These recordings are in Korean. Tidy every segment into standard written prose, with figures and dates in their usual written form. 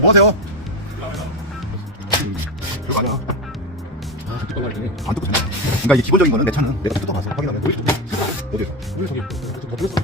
뭐 하세요? 별거 아니야. 안 뜯고 되나? 그러니까 이게 기본적인 거는 내 차는 내가 뜯어봐서 확인하면 어디서 어디서 더 들었어.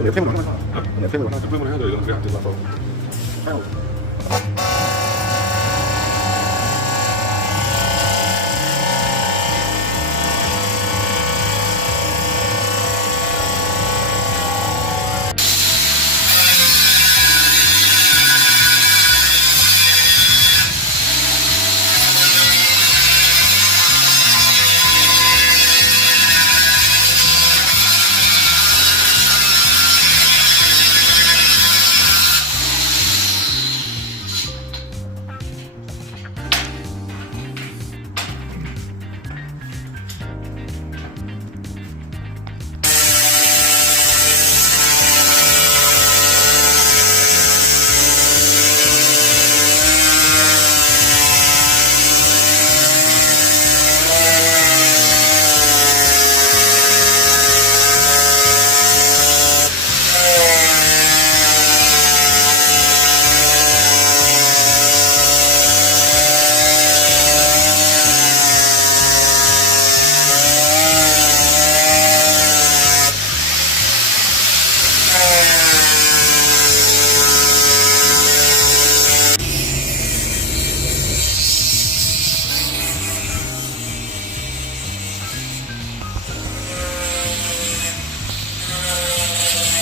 그럼 FM으로 하나? 그럼 FM으로 하나? FM으로 해야 돼. 이런 우리한테 나서.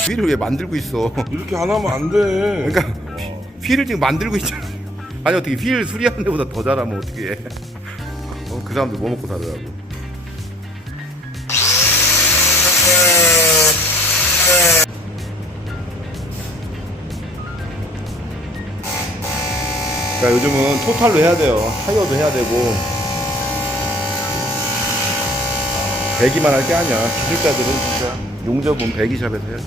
휠을 왜 만들고 있어? 이렇게 안 하면 안 돼. 그러니까 휠을 지금 만들고 있잖아. 아니 어떻게 휠 수리하는 데보다 더 잘하면 어떻게 해? 그 사람들 뭐 먹고 살으라고? 그러니까 요즘은 토탈로 해야 돼요. 타이어도 해야 되고 배기만 할 게 아니야. 기술자들은 진짜 용접은 배기샵에서 해야 돼.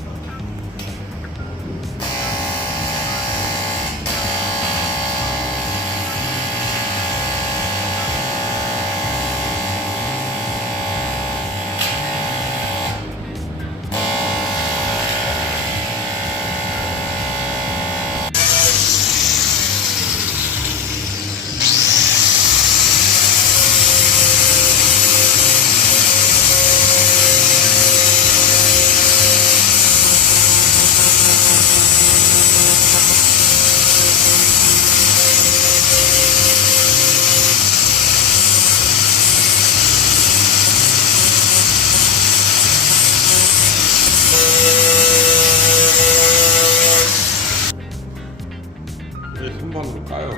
왜 선반으로 까요?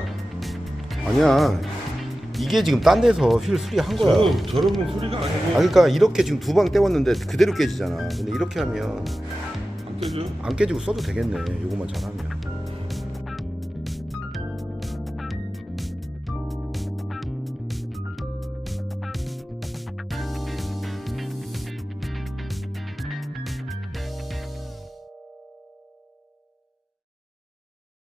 아니야. 이게 지금 딴 데서 휠 수리한 거야. 저러면 소리가 아니고 아 그러니까 이렇게 지금 두 방 떼웠는데 그대로 깨지잖아. 근데 이렇게 하면 안 깨져요? 안 깨지고 써도 되겠네. 요것만 잘하면.